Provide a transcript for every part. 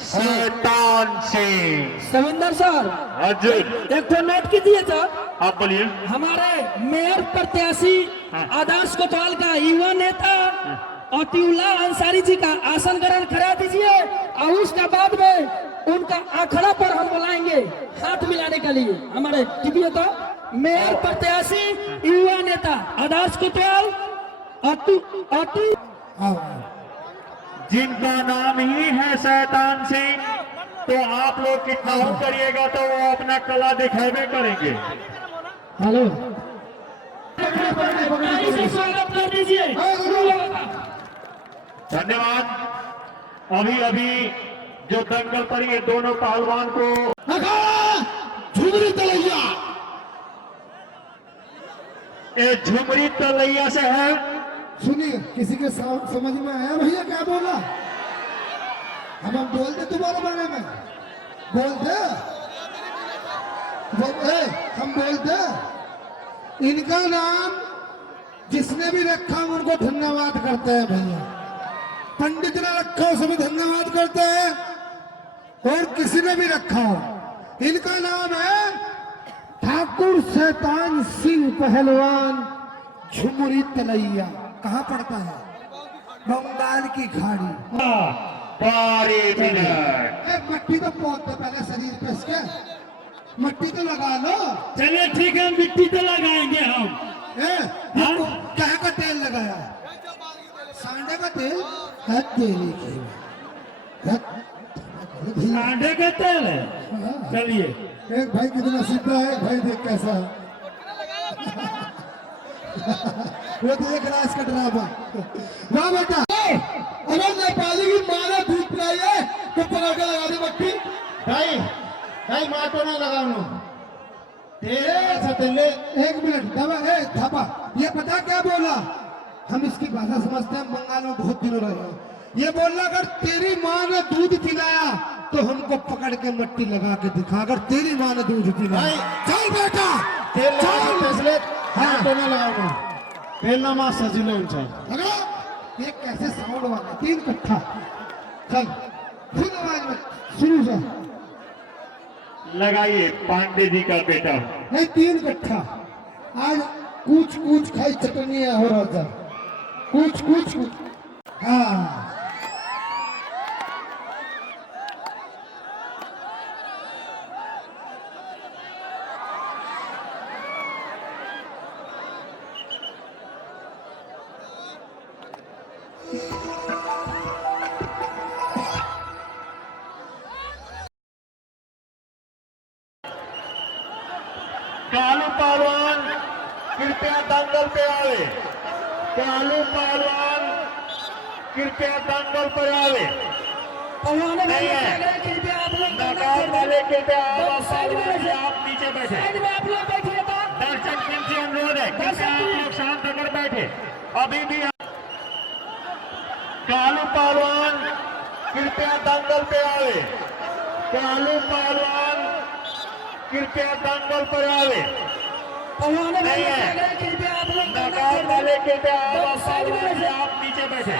Shaitan Singh. Savinder sir Arjun एक तो note कीजिए सर, आप बोलिए। हमारे मेयर प्रत्याशी आदर्श कोतवाल का युवा नेता अतिउल्ला अंसारी जी का आसन ग्रहण करा दीजिए और उसके बाद में उनका आखड़ा पर हम बुलाएंगे हाथ मिलाने के लिए। हमारे टीवी तो मेयर प्रत्याशी युवा नेता आदर्श कोतवाल जिनका नाम ही है शैतान सिंह, तो आप लोग कितना हो करिएगा तो वो अपना कला दिखावे करेंगे। हेलो स्वागत कर दीजिए। धन्यवाद। अभी अभी जो दंगल पर ये दोनों पहलवान को झुमरी तलैया, ये झुमरी तलैया से है। सुनिए, किसी के समझ में आया भैया क्या बोला? हम बोलते तुम्हारे बारे में बोलते हम बोलते। इनका नाम जिसने भी रखा उनको धन्यवाद करते हैं भैया। पंडित ने रखा उसे भी धन्यवाद करते हैं, और किसी ने भी रखा हो। इनका नाम है ठाकुर शैतान सिंह पहलवान झुमरी तलैया। कहाँ पड़ता है? बंगाल की खाड़ी। मट्टी तो पहुंचते पहले शरीर पे इसके, मट्टी तो लगा लो। चलिए ठीक है, मिट्टी तो लगाएंगे हम। क्या का तेल लगाया? सांडे का तेल है। तेल सांडे का तेल है। चलिए, एक भाई कितना सीधा है, एक भाई देख कैसा है। वो तो एक राज का ड्रामा। वाह बेटा, अगर नेपाली की मारा दूध पिलाइए तो पराठा लगा दे मट्टी। भाई भाई माँ तो नहीं लगाऊंगा तेरे सतेले। एक मिनट दबा है थापा, ये पता क्या बोला? हम इसकी भाषा समझते हैं, बंगाल में बहुत दिनों रहे। ये बोलना अगर तेरी माँ ने दूध पिलाया तो हमको पकड़ के मट्टी लगा के दिखा। अगर तेरी माँ ने दूध पिलाया, चल बेटा तेल हाँ तो नहीं लगाऊंगा। पहला माँ सजिले अगर ये कैसे साउंड वाला 3 कट्ठा। चल फिर आवाज में शुरू से लगाइए। पांडे जी का बेटा नहीं 3 कट्ठा। आज कूच कूच खाई चटनी हो रहा था। कूच कूच हाँ। कालू पहलवान कृपया दंगल पे आवे। कालू पहलवान कृपया दंगल पर आवे। नहीं है नकार वाले कृपया आप नीचे बैठे। दर्शक से अनुरोध है, कृपया आप लोग शांत होकर बैठे। अभी भी कालू पहलवान कृपया दंगल पे आवे। कालू पहलवान कृपया दंगल पर आवे। नहीं है नकार वाले कृपया आप नीचे बैठे।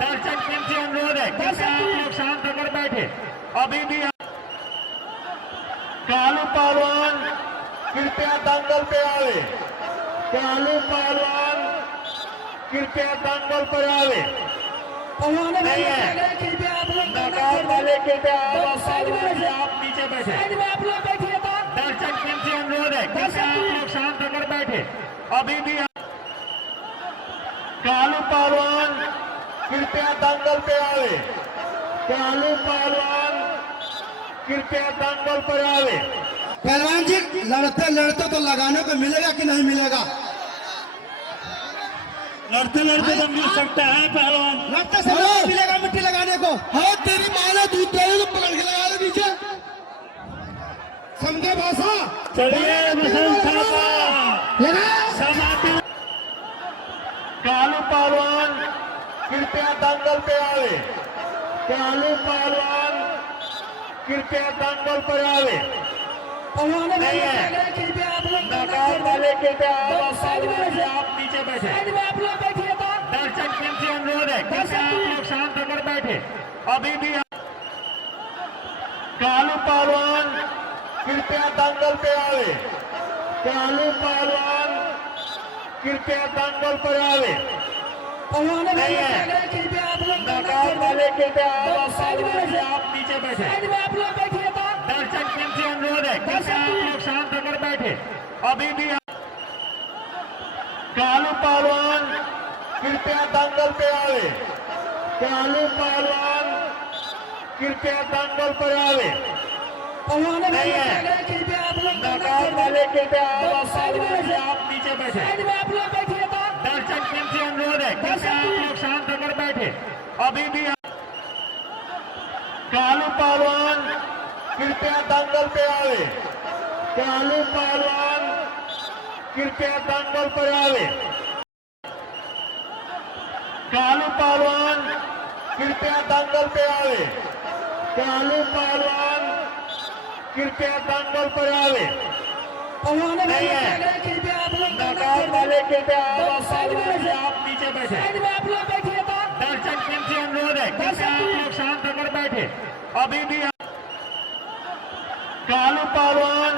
दर्शक से अनुरोध है, कृपया आप लोग शांत होकर बैठे। अभी भी कालू पहलवान कृपया दंगल पे आवे। कालू पहलवान कृपया दंगल पर आवे। नहीं है नकार वाले कृपया आप नीचे बैठे। दर्शक से अनुरोध है, कृपया आप लोग शांत होकर बैठे। अभी भी कालू पहलवान कृपया दंगल पे आवे। कालू पहलवान कृपया दंगल पर आवे। पहलवान जी लड़ते लड़ते तो लगाने को मिलेगा कि नहीं मिलेगा? लड़ते लड़ते तो मिल सकता है पहलवान। लड़ते समय मिलेगा मिट्टी लगाने को। हाँ तेरी माँ ने दूध दे तो पकड़ के लगा दे नीचे। समझे भाषा? चलिए कालू पहलवान कृपया दंगल पे आवे। कालू पहलवान कृपया दंगल पर आवे। नहीं है नकार वाले कृपया आप नीचे बैठे। दर्शक से अनुरोध है, कृपया आप लोग शांत होकर बैठे। अभी भी कालू पहलवान कृपया दंगल पे आवे। कालू पहलवान कृपया दंगल पर आवे। पहलवान नहीं है। कृपया आप लोग नकार वाले कृपया साइड में से आप नीचे बैठे। साइड में आप लोग बैठिए तो दर्शक टीम से अनुरोध है कृपया आप लोग शांत होकर बैठे। अभी भी कालू पहलवान कृपया दंगल पे आवे। कालू पहलवान कृपया दंगल पर आवे। पहलवान नहीं है। कृपया आप लोग नकार वाले कृपया साइड में से आप नीचे बैठे। साइड में आप लोग बैठिए तो दर्शक टीम से अनुरोध है कृपया आप लोग शांत होकर बैठे। अभी भी कालू पहलवान कृपया दंगल पे आवे। कालू पहलवान कृपया दंगल पर आवे। कालू पहलवान कृपया दंगल पे आवे। कालू पहलवान कृपया दंगल पर आवे। पहलवान नहीं है। कृपया आप लोग नकार वाले कृपया साइड में आप नीचे बैठे। साइड में आप लोग बैठिए तो दर्शक टीम से अनुरोध है कृपया आप लोग शांत होकर बैठे। अभी भी कालू पहलवान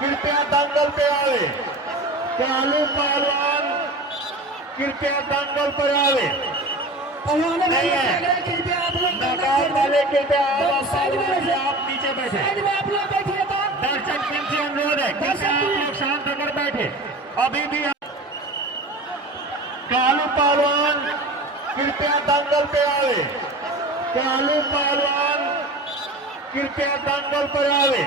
कृपया दंगल पे आवे। कालू पहलवान कृपया दंगल पर आवे। पहलवान नहीं है। कृपया आप लोग नकार वाले कृपया साइड में आप नीचे बैठे। साइड में आप लोग बैठिए तो दर्शक टीम से अनुरोध है कृपया आप लोग शांत होकर बैठे। अभी भी कालू पहलवान कृपया दंगल पे आवे। कालू पहलवान कृपया दंगल पर आवे।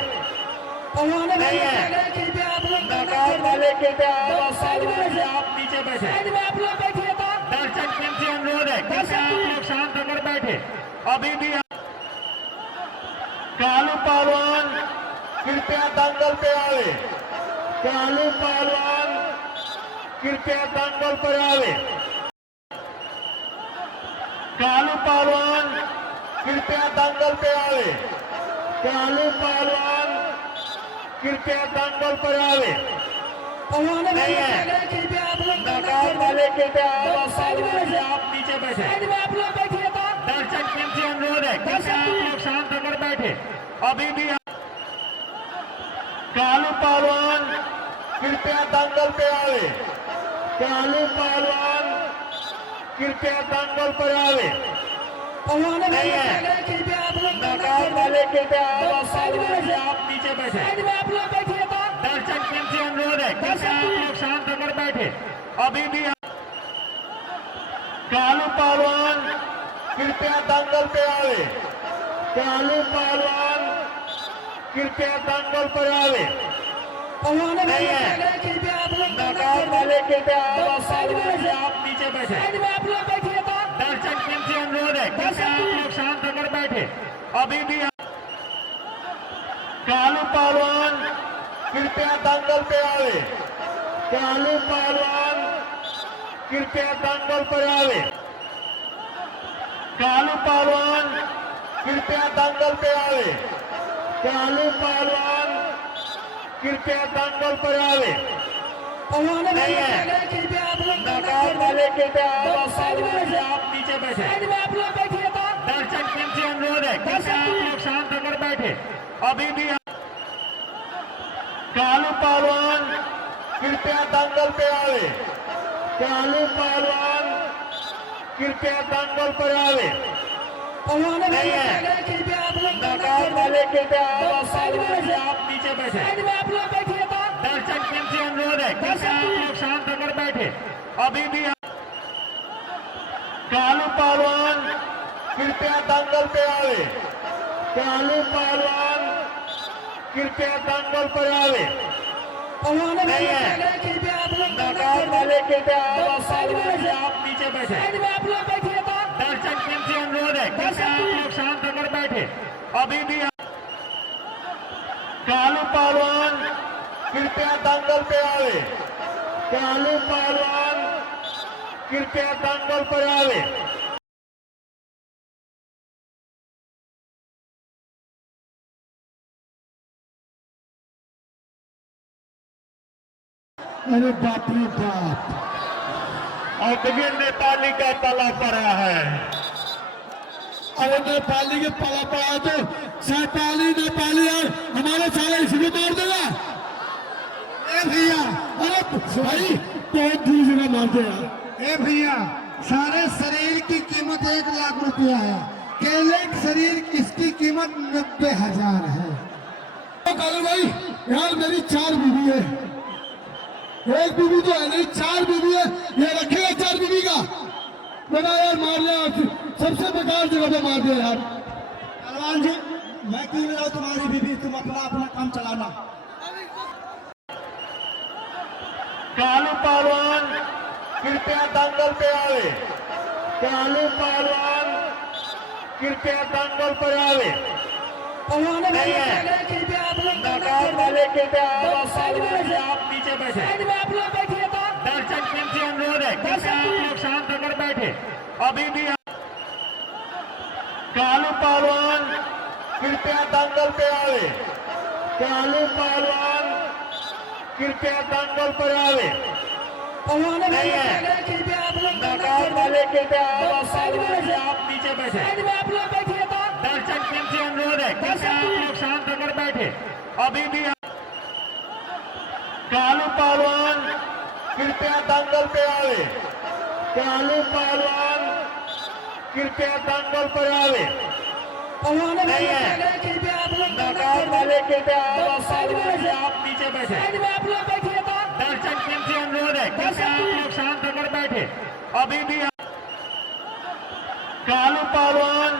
पहलवान नहीं है। कृपया आप लोग नकार वाले कृपया साइड में आप नीचे बैठे। साइड में आप लोग बैठिए तो दर्शक टीम से अनुरोध है कृपया आप लोग शांत होकर बैठे। अभी भी कालू पहलवान कृपया दंगल पे आवे। कालू पहलवान कृपया दंगल पर आवे। कालू पहलवान कृपया दंगल पे आवे। कालू पहलवान कृपया दंगल पर आवे। पहलवान नहीं है। कृपया आप लोग नकार वाले कृपया साइड में आप नीचे बैठे। साइड में आप लोग बैठिए तो दर्शक टीम से अनुरोध है कृपया आप लोग शांत होकर बैठे। अभी भी कालू पहलवान कृपया दंगल पे आवे। कालू पहलवान कृपया दंगल पर आवे। पहलवान नहीं है। कृपया आप लोग नकार वाले कृपया साइड में आप नीचे बैठे। साइड में आप लोग बैठिए तो दर्शक टीम से अनुरोध है कृपया आप लोग शांत होकर बैठे। अभी भी कालू पहलवान कृपया दंगल पे आवे। कालू पहलवान कृपया दंगल पर आवे। पहलवान नहीं है। कृपया आप लोग नकार वाले कृपया साइड में आप नीचे बैठे। साइड में आप लोग बैठिए तो दर्शक टीम से अनुरोध है कृपया आप लोग शांत होकर बैठे। अभी भी कालू पहलवान कृपया दंगल पे आवे। कालू पहलवान कृपया दंगल पर आवे। कालू पहलवान कृपया दंगल पे आवे। कालू पहलवान कृपया दंगल पर आवे। पहलवान नहीं है। कृपया आप लोग नकार वाले कृपया साइड में आप नीचे बैठे। साइड में आप लोग बैठिए तो दर्शक टीम से अनुरोध है कृपया आप लोग शांत होकर बैठे। अभी भी कालू पहलवान कृपया दंगल पे आवे। कालू पहलवान कृपया दंगल पर आवे। पहलवान नहीं है। कृपया आप लोग नकार वाले कृपया साइड में आप नीचे बैठे। साइड में आप लोग बैठिए तो दर्शक टीम से अनुरोध है कृपया आप लोग शांत होकर बैठे। अभी भी कालू पहलवान कृपया दंगल पे आवे। कालू पहलवान कृपया दंगल पर आवे। पहलवान नहीं है। कृपया आप लोग नकार वाले कृपया साइड में आप नीचे बैठे। साइड में आप लोग बैठिए तो दर्शक टीम से अनुरोध है कृपया आप लोग शांत होकर बैठे। अभी भी कालू पहलवान कृपया दंगल पे आवे। कालू पहलवान कृपया दंगल पर आवे। अरे बाप रे बाप। और देखिए नेपाली का तला पड़ा है। अरे नेपाली के पला पड़ा तो सैताली भाई बहुत दूर जगह मारते यार। ए भैया सारे शरीर की कीमत 1 लाख रुपया है, केले के शरीर इसकी कीमत 90,000 है। तो कालू भाई यार मेरी 4 बीवी है, एक बीवी तो है नहीं, 4 बीवी है, ये रखेगा 4 बीवी का। बना यार मार लिया, सबसे बेकार जगह पे मार दिया यार। पहलवान जी मैं क्यों मिला तुम्हारी बीबी, तुम अपना अपना काम चलाना। कालू पहलवान कृपया दंगल पे आवे, कालू पहलवान कृपया दंगल पर आवे। पहलवान नहीं है कृपया आप लोग नकार वाले कृपया आप नीचे बैठे, साइड में आप लोग बैठिए तो दर्शक टीम से अनुरोध है कृपया आप लोग शांत होकर बैठे। अभी भी कालू पहलवान कृपया दंगल पे आवे, कालू पहलवान कृपया दंगल पर आवे। पहलवान नहीं है कृपया आप लोग नकार वाले कृपया आप नीचे बैठे, साइड में आप लोग बैठिए तो दर्शक टीम से अनुरोध है कृपया आप लोग शांत होकर बैठे। अभी भी कालू पहलवान कृपया दंगल पे आवे, कालू पहलवान कृपया दंगल पर आवे। पहलवान नहीं है कृपया आप लोग नकार वाले कृपया आप नीचे बैठे, साइड में आप लोग बैठिए तो दर्शक टीम से अनुरोध है कृपया आप लोग शांत होकर बैठे। अभी भी कालू पहलवान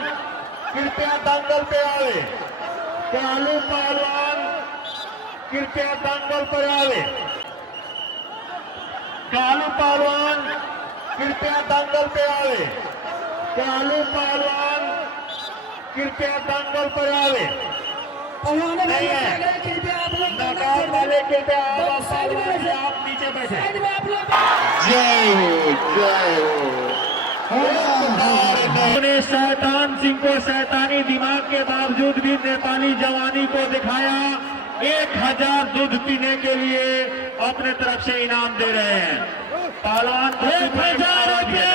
कृपया दंगल पे आवे, कालू पहलवान कृपया दंगल पर आवे। कालू पहलवान कृपया दंगल पे आवे, कालू पहलवान कृपया दंगल पर आवे। पहलवान नहीं है कृपया आप लोग नकार वाले कृपया आप नीचे बैठे। साइड में आप लोग उन्होंने शैतान सिंह को शैतानी दिमाग के बावजूद भी नेपाली जवानी को दिखाया। 1000 दूध पीने के लिए अपने तरफ से इनाम दे रहे हैं। पहलवान को 1000 रुपया